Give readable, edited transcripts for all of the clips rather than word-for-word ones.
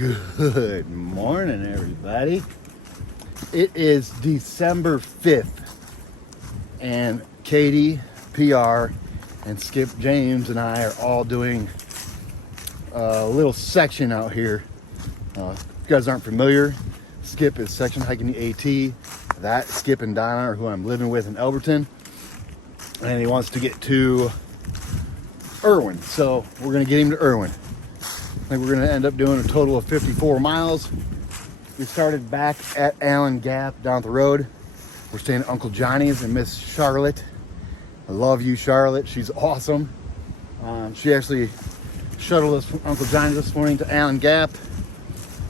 Good morning, everybody. It is December 5th, and Katie, PR, and Skip James and I are all doing a little section out here. If you guys aren't familiar, Skip is section hiking the AT. That Skip and Donna are who I'm living with in Elberton, and he wants to get to Irwin, so we're gonna get him to Irwin. I think we're going to end up doing a total of 54 miles. We started back at Allen Gap down the road. We're staying at Uncle Johnny's and Miss Charlotte. I love you, Charlotte. She's awesome. She actually shuttled us from Uncle Johnny's this morning to Allen Gap.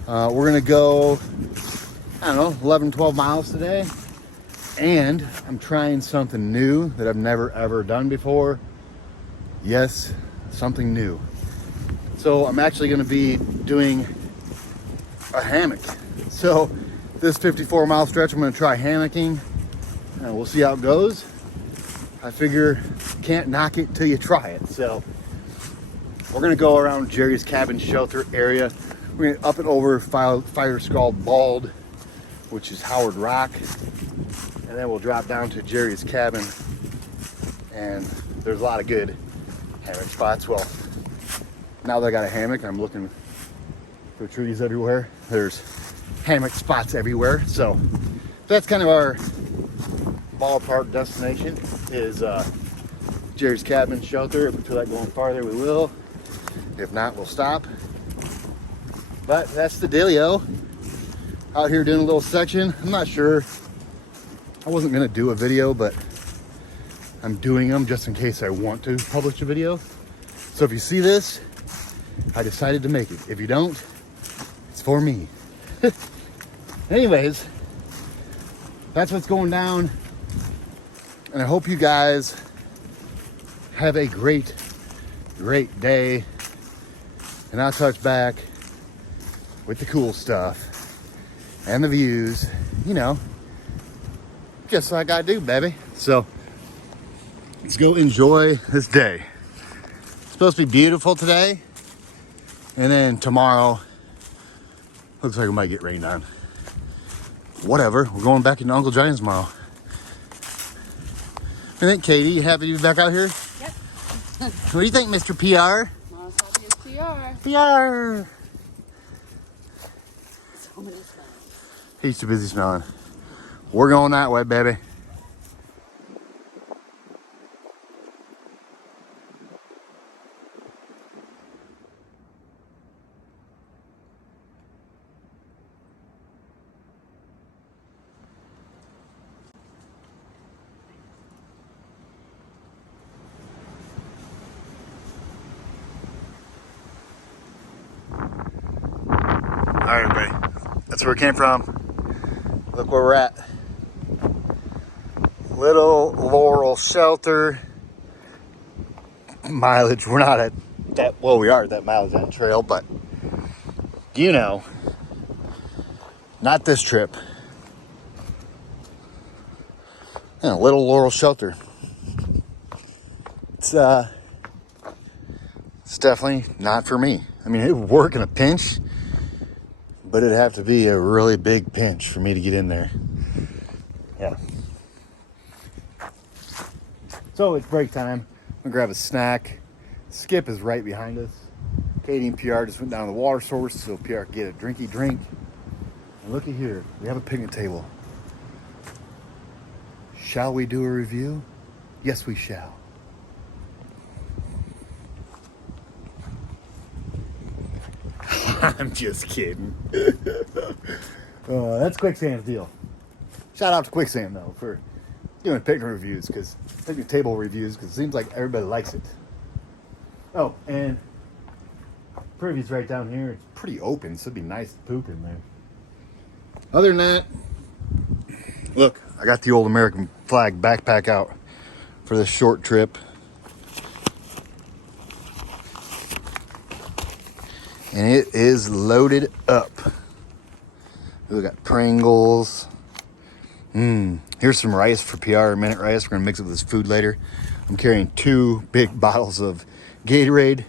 We're going to go, I don't know, 11, 12 miles today. And I'm trying something new that I've never, ever done before. Yes, something new. So I'm actually going to be doing a hammock. So this 54 mile stretch, I'm going to try hammocking, and we'll see how it goes. I figure can't knock it till you try it. So we're going to go around Jerry's cabin shelter area. We're going to up and over Fire Scald Bald, which is Howard Rock. And then we'll drop down to Jerry's cabin. And there's a lot of good hammock spots. Well, now that I got a hammock, I'm looking for trees everywhere. There's hammock spots everywhere. So that's kind of our ballpark destination is Jerry's cabin shelter. If we feel like going farther, we will. If not, we'll stop. But that's the dealio. Out here doing a little section. I'm not sure. I wasn't going to do a video, but I'm doing them just in case I want to publish a video. So if you see this, I decided to make it. If you don't, it's for me. Anyways, that's what's going down. And I hope you guys have a great, great day. And I'll touch back with the cool stuff and the views, you know, just like I do, baby. So let's go enjoy this day. It's supposed to be beautiful today. And then tomorrow, looks like we might get rained on. Whatever, we're going back into Uncle Johnny's tomorrow. I think, Katie, you happy to be back out here? Yep. What do you think, Mr. PR? Not as happy as PR. PR! So many smells. He's too busy smelling. We're going that way, baby. All right, everybody, that's where we came from. Look where we're at. Little Laurel shelter. Mileage, we're not at that, well, we are at that mileage on the trail, but you know, not this trip. Yeah, Little Laurel shelter. It's definitely not for me. I mean, it would work in a pinch, but it'd have to be a really big pinch for me to get in there. Yeah. So it's break time. I'm gonna grab a snack. Skip is right behind us. Katie and PR just went down to the water source so PR can get a drinky drink. And looky here, we have a picnic table. Shall we do a review? Yes, we shall. I'm just kidding. That's Quicksand's deal. Shout out to Quicksand though for doing picnic reviews, because picnic table reviews, because it seems like everybody likes it. Oh, and Privy's right down here. It's pretty open, so it'd be nice to poop in there. Other than that, look, I got the old American flag backpack out for this short trip. And it is loaded up. We got Pringles. Here's some rice for PR, minute rice. We're gonna mix it with this food later. I'm carrying 2 big bottles of Gatorade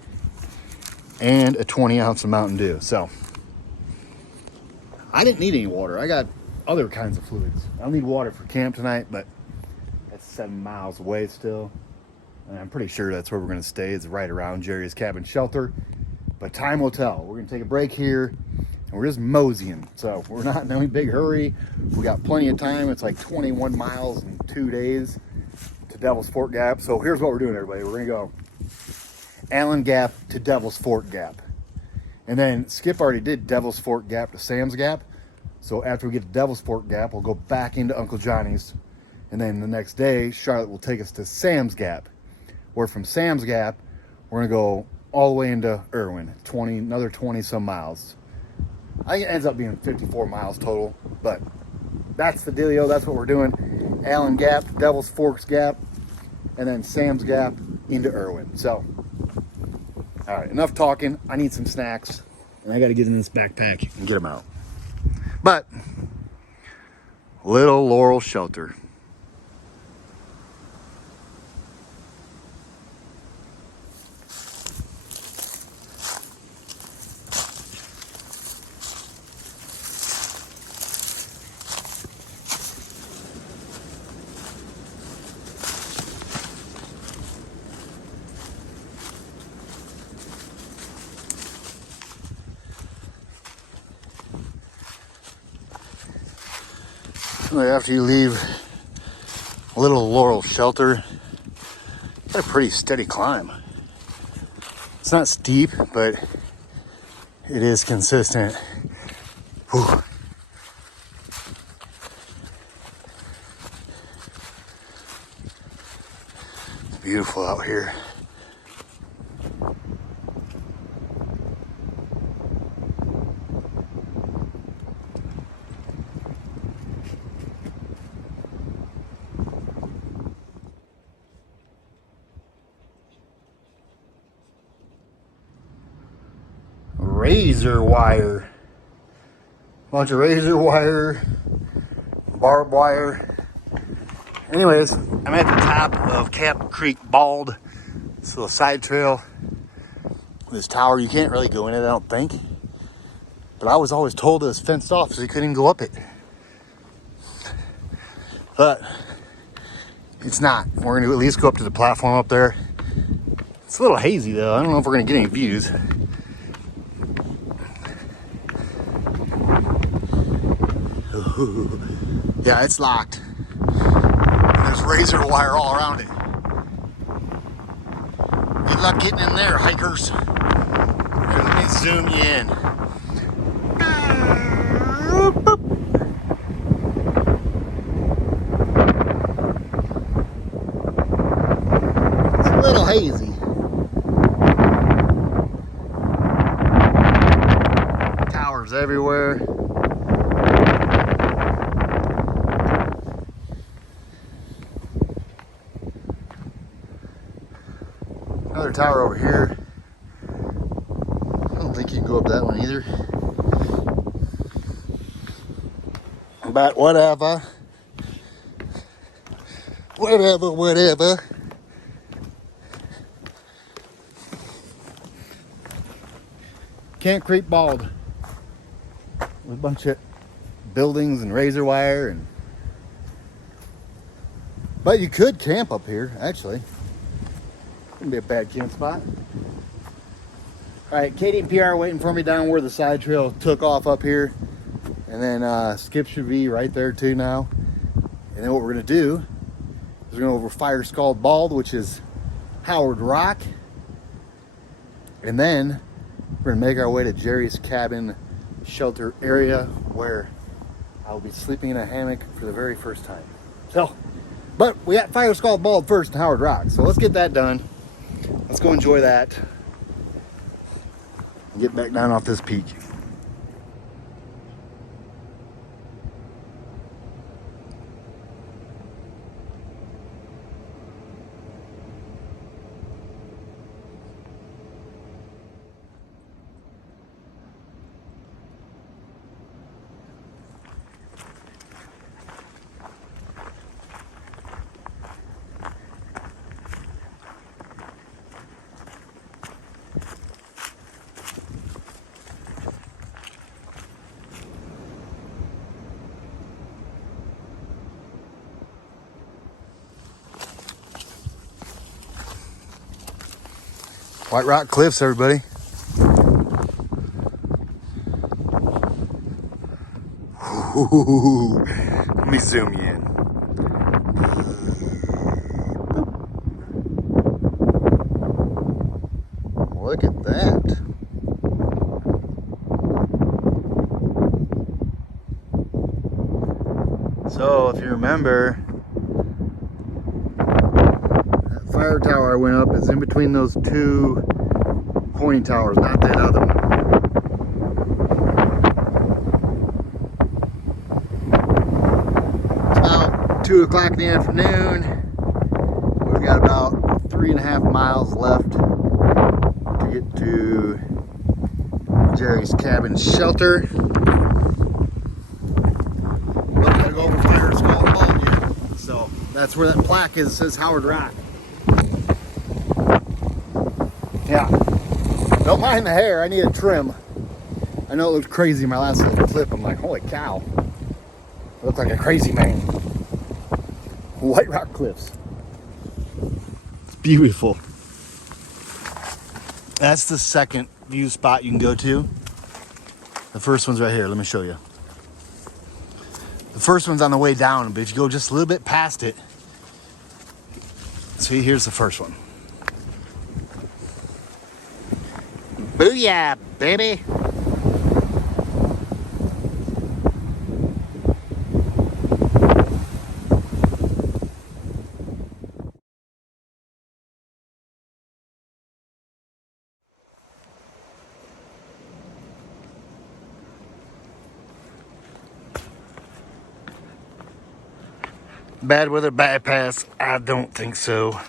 and a 20 ounce of Mountain Dew. So I didn't need any water. I got other kinds of fluids. I don't need water for camp tonight, but that's 7 miles away still. And I'm pretty sure that's where we're going to stay. It's right around Jerry's cabin shelter. But time will tell. We're going to take a break here, and we're just moseying. So we're not in any big hurry. We got plenty of time. It's like 21 miles in 2 days to Devil's Fork Gap. So here's what we're doing, everybody. We're going to go Allen Gap to Devil's Fork Gap. And then Skip already did Devil's Fork Gap to Sam's Gap. So after we get to Devil's Fork Gap, we'll go back into Uncle Johnny's. And then the next day, Charlotte will take us to Sam's Gap. Where from Sam's Gap, we're going to go all the way into Irwin, another 20 some miles. I think it ends up being 54 miles total, but that's the dealio. That's what we're doing. Allen Gap, Devil's Forks Gap, and then Sam's Gap into Irwin. So, all right, enough talking. I need some snacks, and I got to get in this backpack and get them out. But, little Laurel shelter. After you leave Little Laurel shelter, it's a pretty steady climb. It's not steep, but it is consistent. Whew. It's beautiful out here. Razor wire. Bunch of razor wire, barbed wire. Anyways, I'm at the top of Cap Creek Bald. This little side trail. This tower, you can't really go in it, I don't think. But I was always told it was fenced off, so you couldn't even go up it. But it's not. We're going to at least go up to the platform up there. It's a little hazy though. I don't know if we're going to get any views. Yeah, it's locked. And there's razor wire all around it. Good luck getting in there, hikers. Here, let me zoom you in. It's a little hazy. Towers everywhere. Another tower over here. I don't think you can go up that one either. But whatever. Whatever. Camp Creek Bald. With a bunch of buildings and razor wire but you could camp up here, actually. Wouldn't be a bad camp spot. All right, Katie and PR are waiting for me down where the side trail took off up here. And then Skip should be right there too now. And then what we're gonna do is we're gonna go over Fire Scald Bald, which is Howard Rock. And then we're gonna make our way to Jerry's cabin shelter area where I'll be sleeping in a hammock for the very first time. So, but we got Fire Scald Bald first and Howard Rock. So let's get that done. Let's go enjoy that and get back down off this peak. White Rock Cliffs, everybody. Ooh, let me zoom you in. Look at that. So if you remember, that fire tower I went up is in between those two pointing towers, not that other one. It's about 2 o'clock in the afternoon. We've got about 3.5 miles left to get to Jerry's cabin shelter. But we gotta go over Fire Skull Hall yet. So that's where that plaque is. It says Howard Rock. Yeah. Don't mind the hair. I need a trim. I know it looked crazy in my last little clip. I'm like, holy cow. I look like a crazy man. White Rock Cliffs. It's beautiful. That's the second view spot you can go to. The first one's right here. Let me show you. The first one's on the way down, but if you go just a little bit past it, see, here's the first one. Booyah, baby. Bad weather bypass? I don't think so.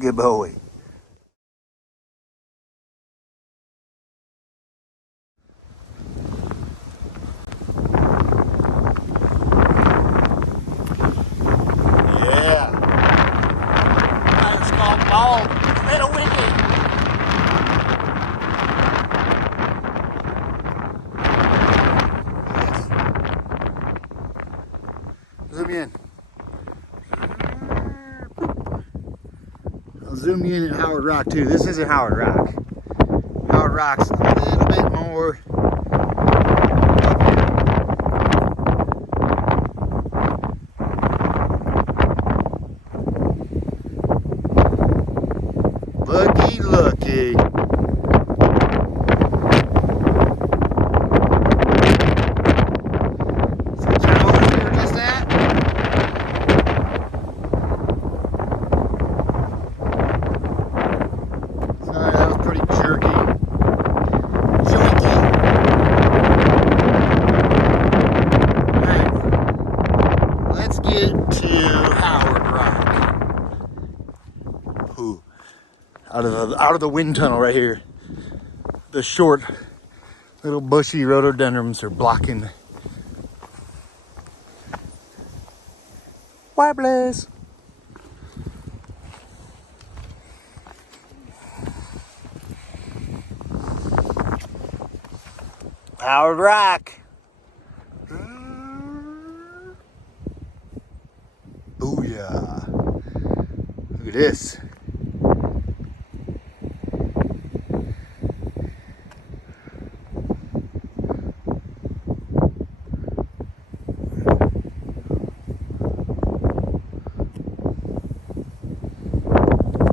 Good boy. Yeah. Fire Skull Ball. It's been a wicked. Yes. Zoom in. I'll zoom you in at Howard Rock too. This isn't Howard Rock. Howard Rock's a little bit more. Looky, looky. See the towers we were just at? Sorry, that was pretty jerky. Joinky. Alright. Let's get to Howard Rock. Ooh. Out of the wind tunnel right here. The short little bushy rhododendrons are blocking. Warblers. Howard Rock. Booyah. Look at this.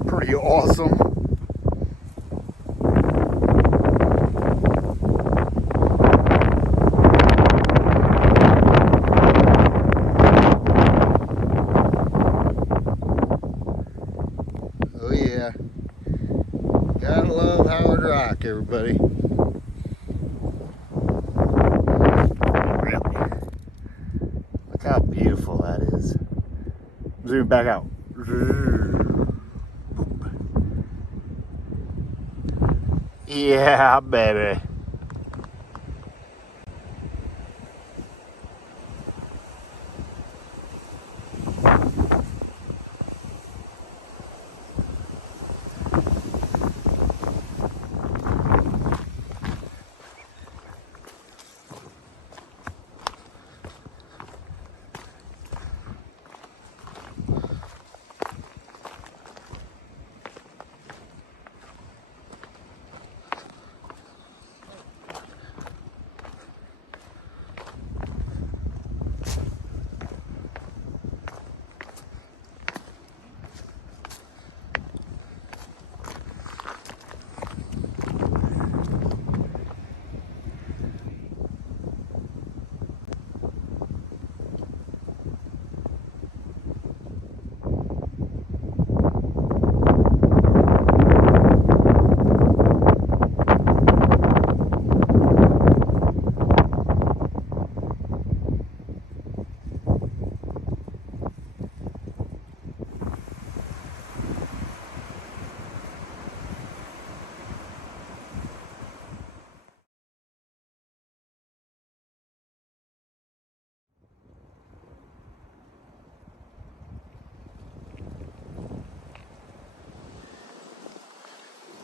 Pretty awesome. Oh yeah, gotta love Howard Rock, everybody. Really, look how beautiful that is. Zoom back out. Yeah, baby.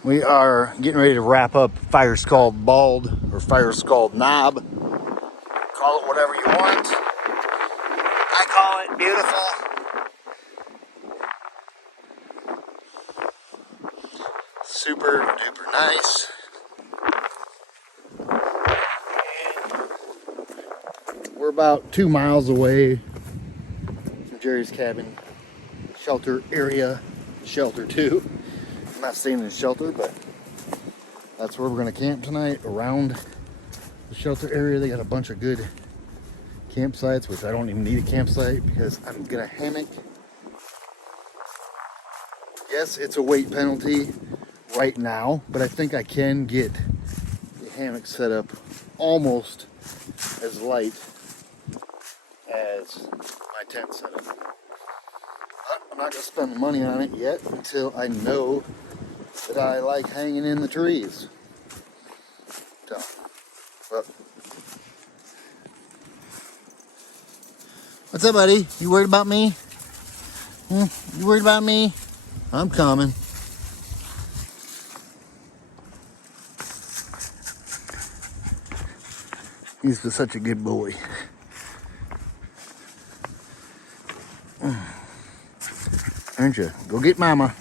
We are getting ready to wrap up Fire Scald Bald or Fire Scald Knob. Call it whatever you want. I call it beautiful. Super duper nice. We're about 2 miles away from Jerry's cabin shelter area, shelter 2. I'm not staying in the shelter, but that's where we're gonna camp tonight, around the shelter area. They got a bunch of good campsites, which I don't even need a campsite because I'm gonna hammock. Yes, it's a weight penalty right now, but I think I can get the hammock set up almost as light as my tent setup. But I'm not gonna spend the money on it yet until I know that I like hanging in the trees. So, but what's up, buddy? You worried about me? You worried about me? I'm coming. He's just such a good boy. Aren't you? Go get mama.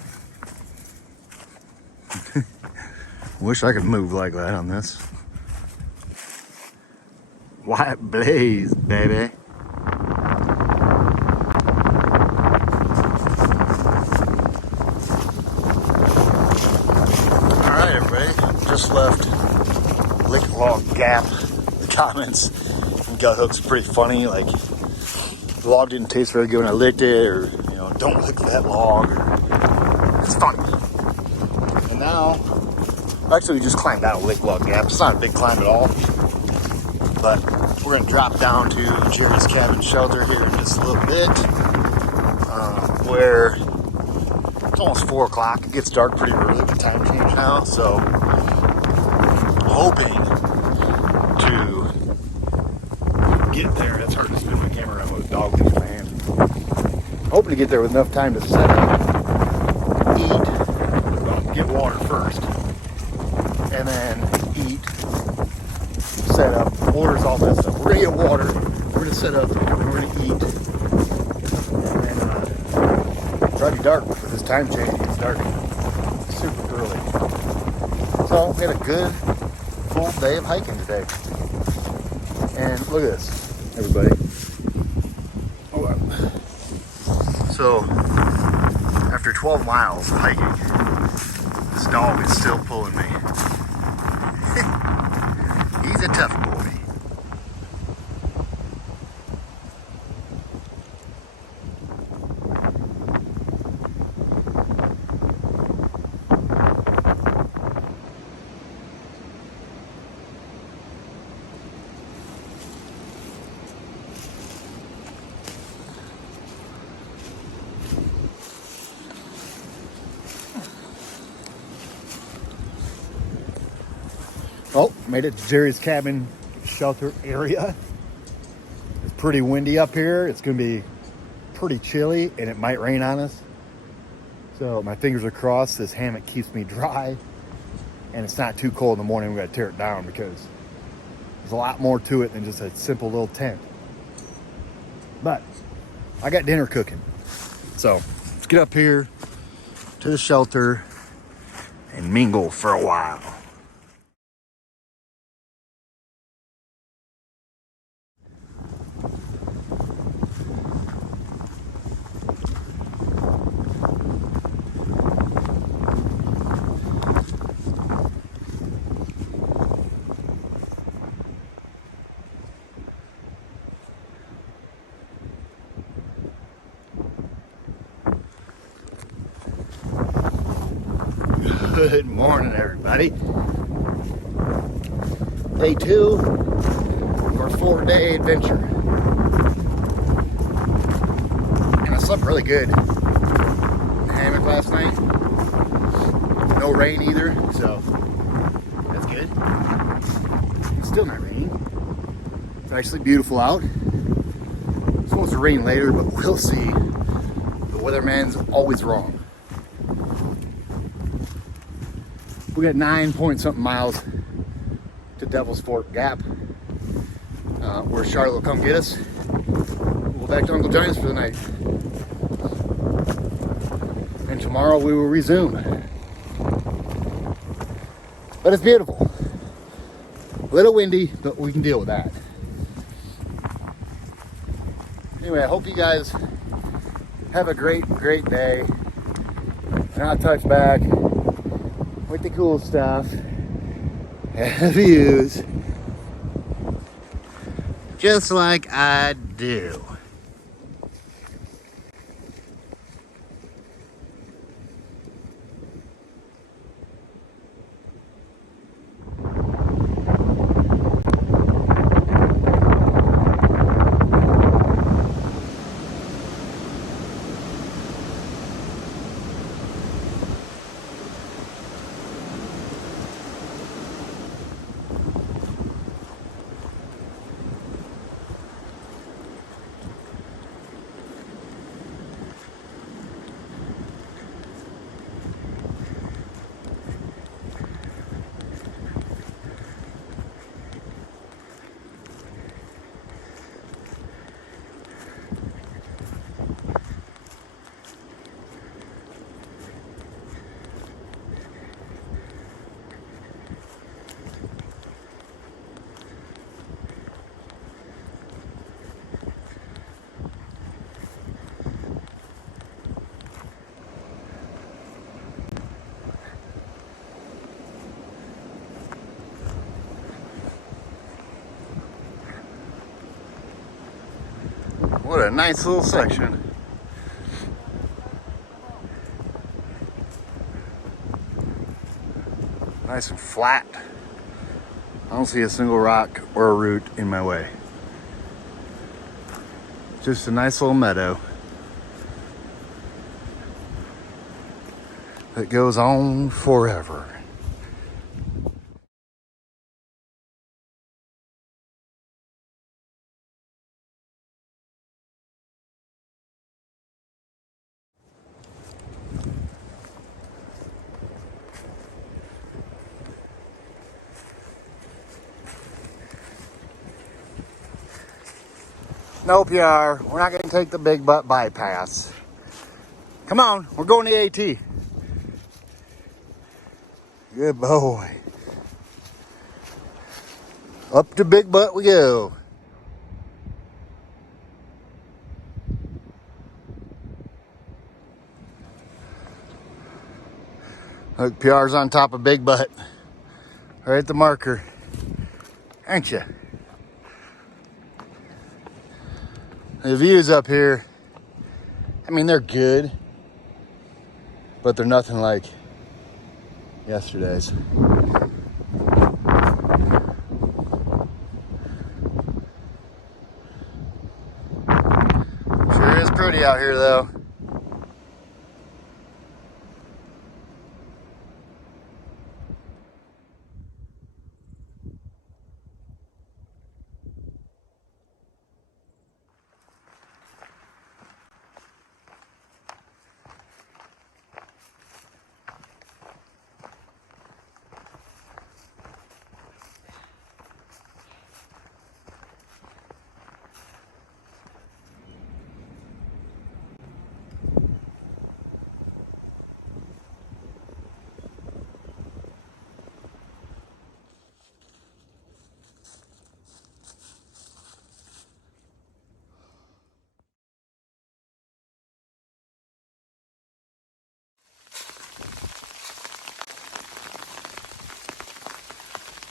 Wish I could move like that on this. White blaze, baby. Alright, everybody. Just left Lick Log Gap. The comments and gut hooks pretty funny. Like, the log didn't taste very good when I licked it, or, you know, don't lick that log. It's funny. And now, actually, we just climbed down a Lick Log Gap. It's not a big climb at all. But we're going to drop down to Jerry's cabin shelter here in just a little bit. Where it's almost 4 o'clock. It gets dark pretty early with the time change now. So, hoping to get there. It's hard to spin my camera around with a dog in my hand. Hoping to get there with enough time to set up, eat, well, get water first, and then eat, set up, water's all that stuff. We're gonna get water, we're gonna set up, and we're gonna eat, and then try to pretty dark with this time change. It's dark super early. So we had a good full day of hiking today. And look at this, everybody. So after 12 miles of hiking, this dog is still pulling me. He's a tough boy. Oh, made it to Jerry's cabin shelter area. It's pretty windy up here. It's going to be pretty chilly and it might rain on us. So my fingers are crossed. This hammock keeps me dry and it's not too cold in the morning. We got to tear it down because there's a lot more to it than just a simple little tent. But I got dinner cooking. So let's get up here to the shelter and mingle for a while. Good morning, everybody. Day 2 of our 4-day adventure. And I slept really good in the hammock last night. No rain either, so that's good. It's still not raining. It's actually beautiful out. It's supposed to rain later, but we'll see. The weatherman's always wrong. We got 9-point-something miles to Devil's Fork Gap, where Charlotte will come get us. We'll go back to Uncle Johnny's for the night. And tomorrow we will resume. But it's beautiful. A little windy, but we can deal with that. Anyway, I hope you guys have a great day. And I'll touch back with the cool stuff and views, just like I do. What a nice little section. Nice and flat. I don't see a single rock or a root in my way. Just a nice little meadow that goes on forever. Nope, you are. We're not going to take the big butt bypass. Come on, we're going to AT. Good boy. Up to Big Butt we go. Look, PR's on top of Big Butt. Right at the marker. Aren't you? The views up here, I mean, they're good, but they're nothing like yesterday's. Sure is pretty out here though.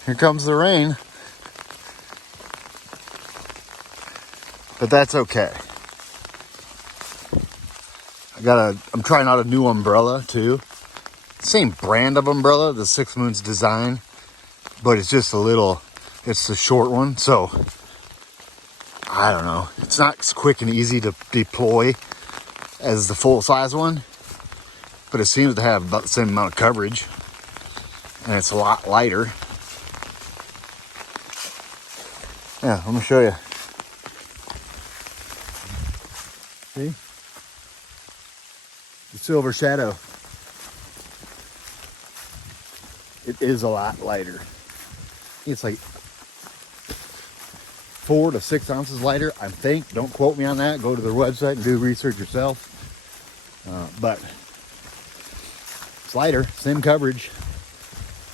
Here comes the rain. But that's okay. I'm trying out a new umbrella too. Same brand of umbrella, the Six Moons design, but it's just it's the short one. So I don't know. It's not as quick and easy to deploy as the full size one, but it seems to have about the same amount of coverage and it's a lot lighter. Yeah, let me show you. See? The silver shadow. It is a lot lighter. It's like 4 to 6 ounces lighter, I think. Don't quote me on that. Go to their website and do research yourself. But it's lighter, same coverage.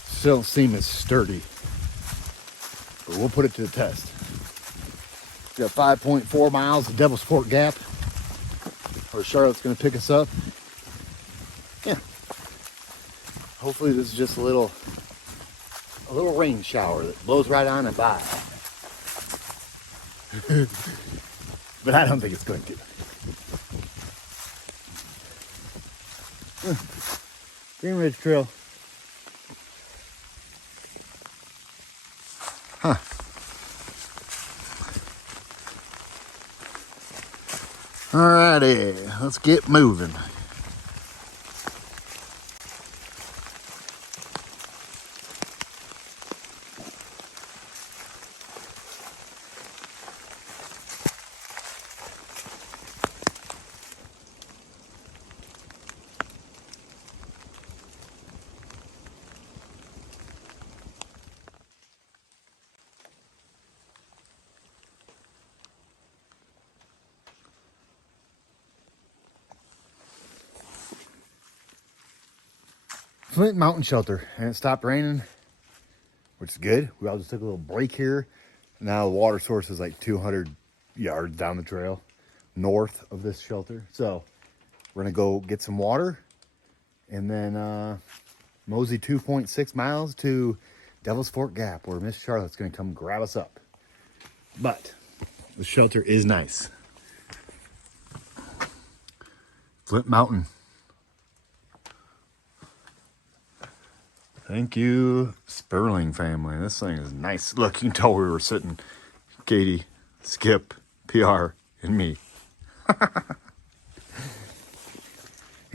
Still don't seem as sturdy. But we'll put it to the test. We got 5.4 miles to Devil's Fork Gap, where Charlotte's going to pick us up. Yeah. Hopefully this is just a little rain shower that blows right on and by. But I don't think it's going to. Green Ridge Trail. Huh. Alrighty, let's get moving. Flint Mountain Shelter, and it stopped raining, which is good. We all just took a little break here. Now the water source is like 200 yards down the trail north of this shelter. So we're gonna go get some water and then mosey 2.6 miles to Devil's Fork Gap, where Miss Charlotte's gonna come grab us up. But the shelter is nice. Flint Mountain. Thank you, Sperling family. This thing is nice. Look, you can tell we were sitting, Katie, Skip, PR, and me. It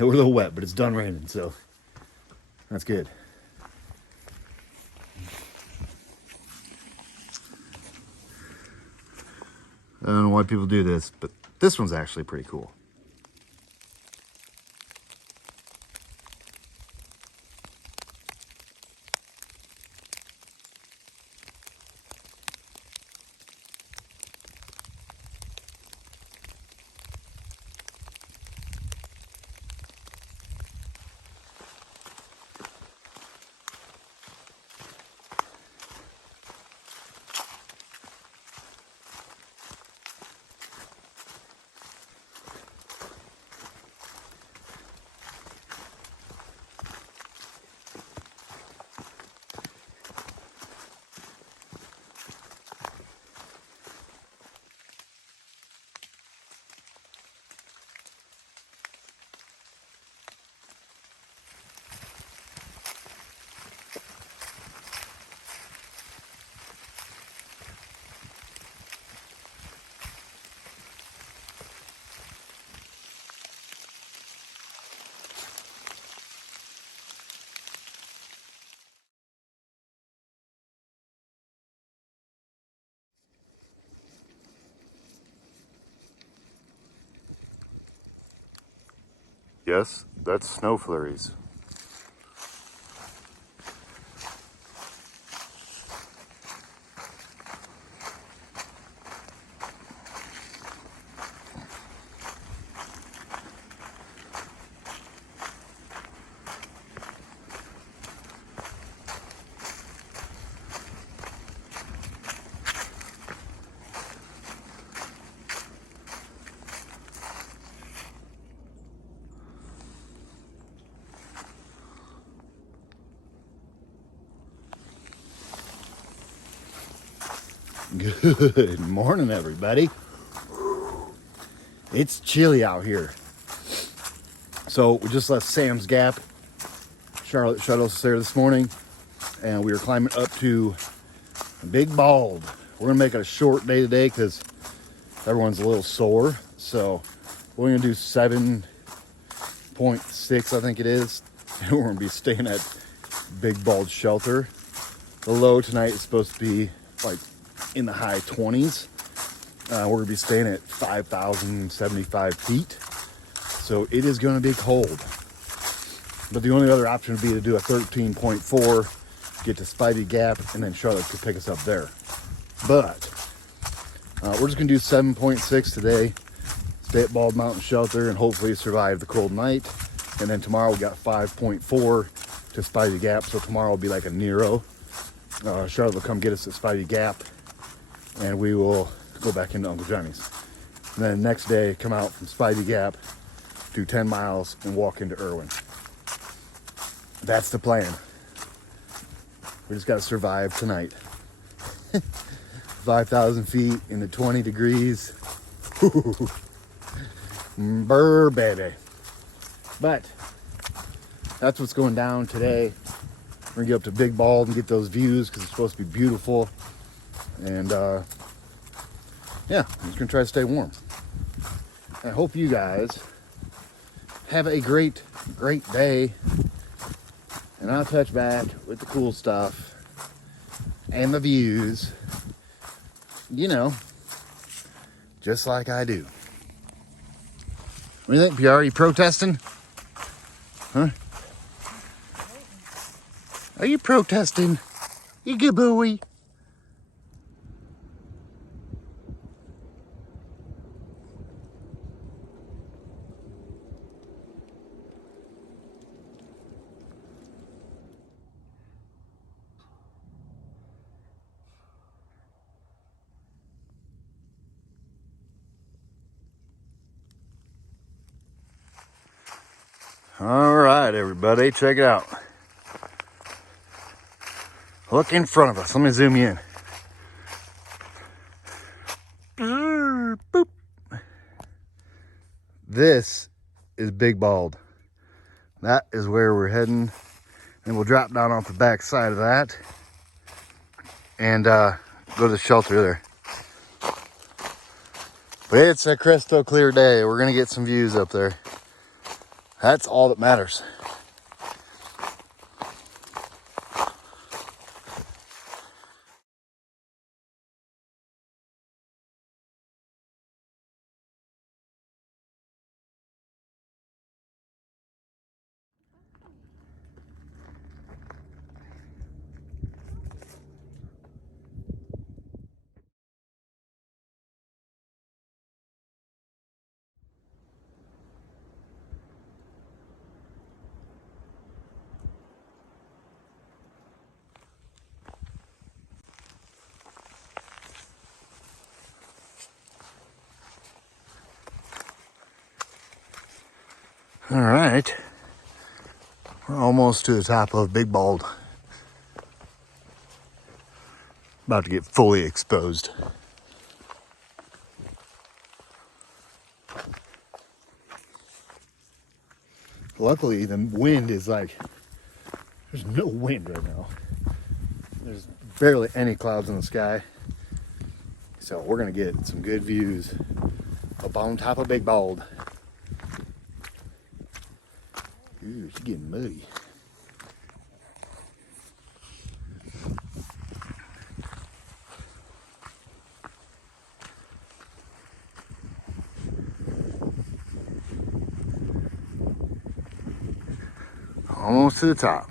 was a little wet, but it's done raining, so that's good. I don't know why people do this, but this one's actually pretty cool. Yes, that's snow flurries. Good morning, everybody. It's chilly out here. So we just left Sam's Gap. Charlotte shuttled us there this morning, and we were climbing up to Big Bald. We're gonna make it a short day today because everyone's a little sore. So we're gonna do 7.6, I think it is. And we're gonna be staying at Big Bald Shelter. The low tonight is supposed to be like in the high 20s. We're gonna be staying at 5,075 feet. So it is gonna be cold. But the only other option would be to do a 13.4, get to Spivey Gap, and then Charlotte could pick us up there. But we're just gonna do 7.6 today, stay at Bald Mountain Shelter, and hopefully survive the cold night. And then tomorrow we got 5.4 to Spivey Gap, so tomorrow will be like a Nero. Charlotte will come get us at Spivey Gap, and we will go back into Uncle Johnny's. And then the next day, come out from Spivey Gap, do 10 miles, and walk into Irwin. That's the plan. We just got to survive tonight. 5,000 feet in the 20 degrees. Brr, baby. But that's what's going down today. We're gonna get up to Big Bald and get those views because it's supposed to be beautiful. And yeah, I'm just gonna try to stay warm. I hope you guys have a great day. And I'll touch back with the cool stuff and the views, you know, just like I do. What do you think, PR? Are you protesting? Huh? Are you protesting? You good boy? All right, everybody, check it out. Look in front of us. Let me zoom you in. Boop. This is Big Bald. That is where we're heading. And we'll drop down off the back side of that and go to the shelter there. But it's a crystal clear day. We're gonna get some views up there. That's all that matters. All right, we're almost to the top of Big Bald. About to get fully exposed. Luckily, the wind is like, there's no wind right now. There's barely any clouds in the sky. So we're gonna get some good views up on top of Big Bald. Ooh, she's getting muddy. Almost to the top.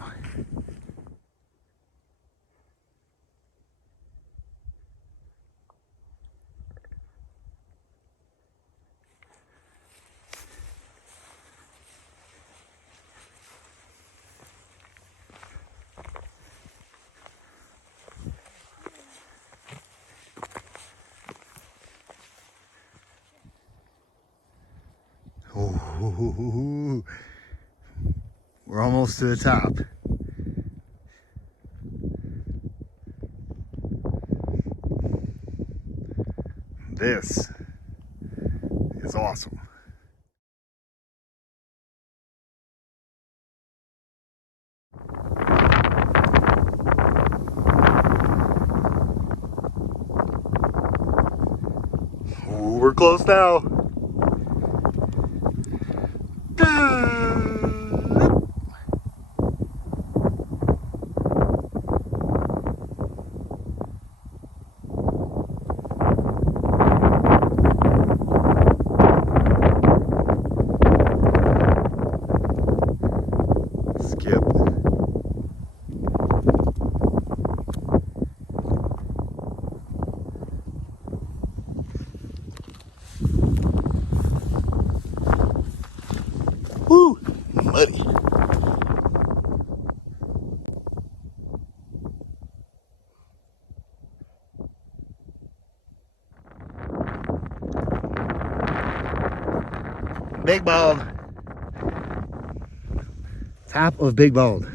Ooh, we're almost to the top. This is awesome. Ooh, we're close now. Skip. Woo! Muddy. Big Bald. Top of Big Bald.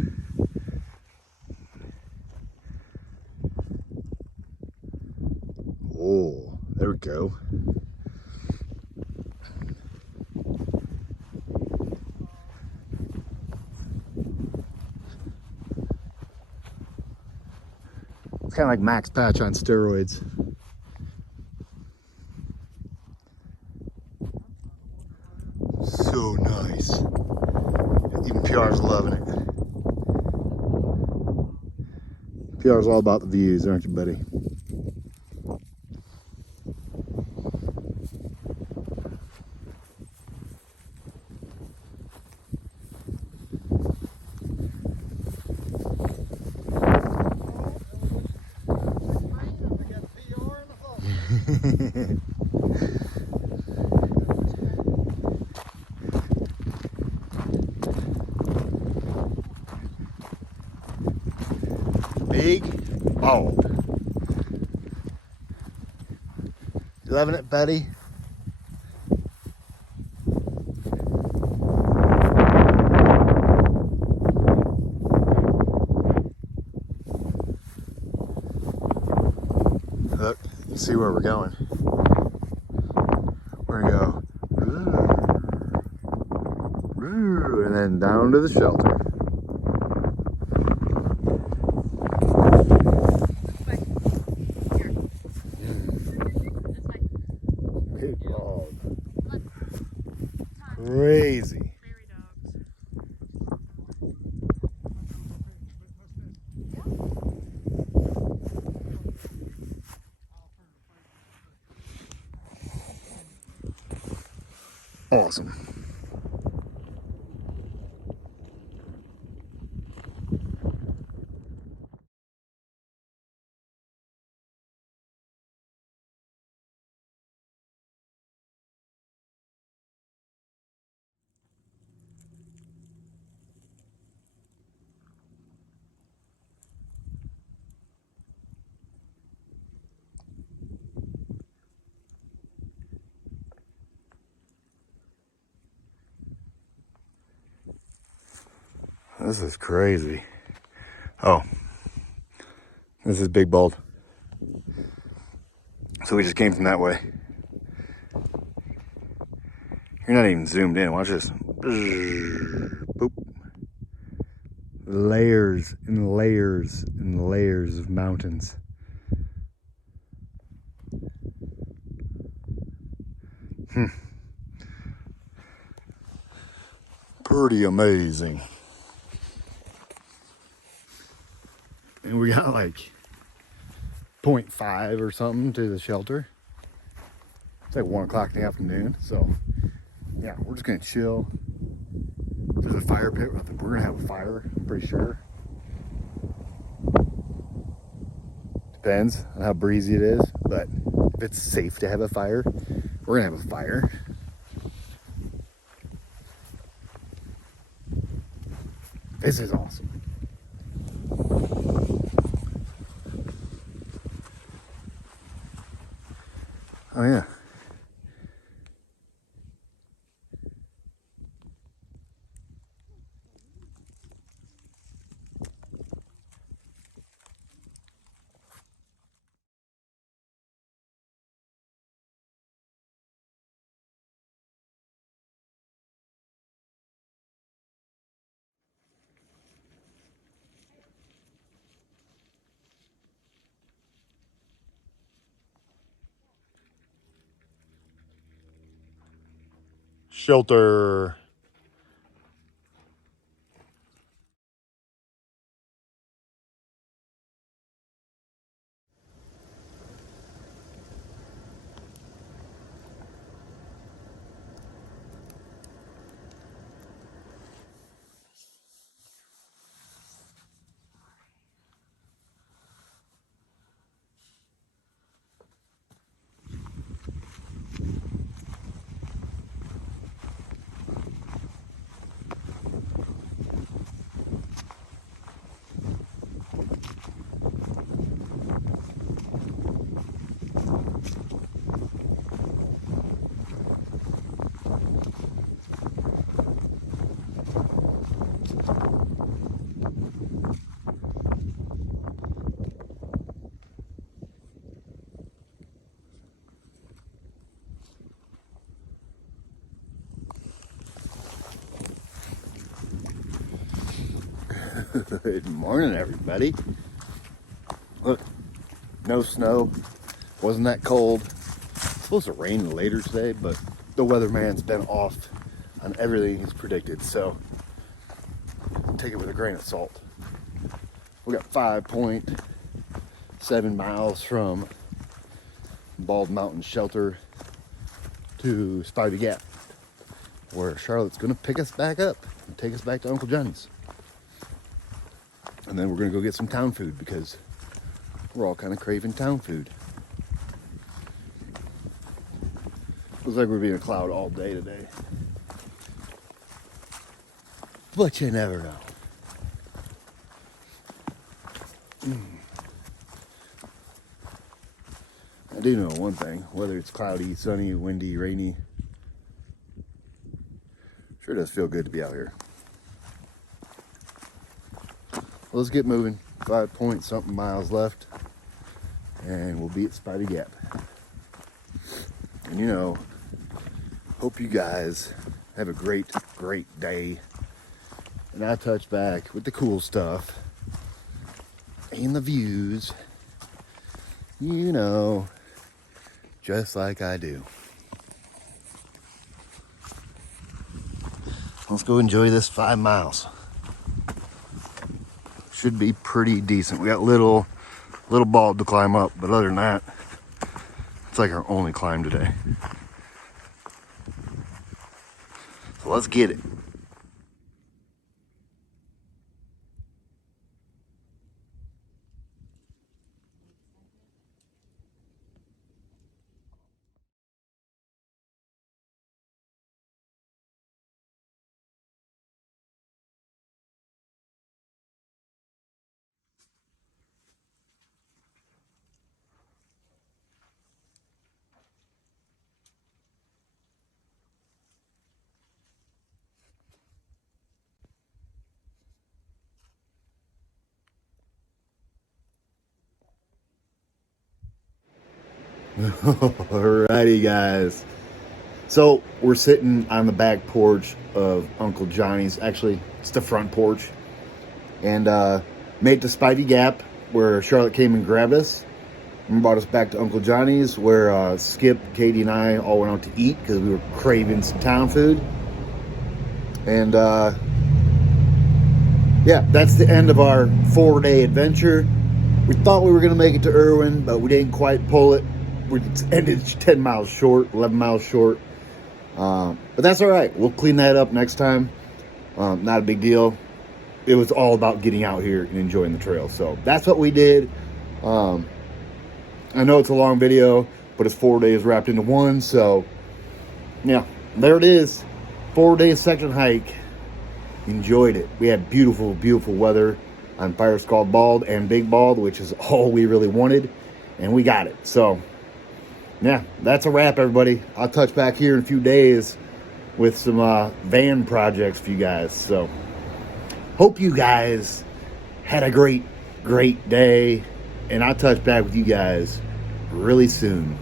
Oh, there we go. It's kind of like Max Patch on steroids. So nice. Even PR's loving it. PR's all about the views, aren't you, buddy? Big Bald. You loving it, buddy? Look, you see where we're going. We're gonna go, and then down to the shelter. Big Bald. Crazy. Awesome. This is crazy. Oh, this is Big Bald. So we just came from that way. You're not even zoomed in. Watch this. Boop. Layers and layers and layers of mountains. Pretty amazing. And we got like 0.5 or something to the shelter. It's like 1 o'clock in the afternoon. So yeah, we're just gonna chill, There's a fire pit. We're gonna have a fire, I'm pretty sure. Depends on how breezy it is, but if it's safe to have a fire, we're gonna have a fire. This is awesome. Oh yeah. Shelter. Good morning, everybody. Look, no snow. Wasn't that cold. It's supposed to rain later today, but the weatherman's been off on everything he's predicted, so take it with a grain of salt. We got 5.7 miles from Bald Mountain Shelter to Spivey Gap, where Charlotte's gonna pick us back up and take us back to Uncle Johnny's. And then we're gonna go get some town food because we're all kind of craving town food. Looks like we're being a cloud all day today. But you never know. I do know one thing, whether it's cloudy, sunny, windy, rainy, sure does feel good to be out here. Let's get moving. 5 point something miles left, and we'll be at Spivey Gap. And you know, hope you guys have a great day. And I touch back with the cool stuff and the views, you know, just like I do. Let's go enjoy this 5 miles. Should be pretty decent. We got little bald to climb up, but other than that, it's like our only climb today. So let's get it. Alrighty, guys. So we're sitting on the back porch of Uncle Johnny's. Actually, it's the front porch. And made it to Spivey Gap, where Charlotte came and grabbed us and brought us back to Uncle Johnny's, where Skip, Katie, and I all went out to eat because we were craving some town food. And yeah, that's the end of our 4-day adventure. We thought we were going to make it to Irwin, but we didn't quite pull it. We ended 10 miles short, 11 miles short. But that's all right. We'll clean that up next time. Not a big deal. It was all about getting out here and enjoying the trail. So that's what we did. I know it's a long video, but it's 4 days wrapped into one. So yeah, there it is. 4-day section hike. Enjoyed it. We had beautiful, beautiful weather on Fire Scald Bald and Big Bald, which is all we really wanted, and we got it. So yeah, that's a wrap, everybody. I'll touch back here in a few days with some van projects for you guys. So hope you guys had a great day, and I'll touch back with you guys really soon.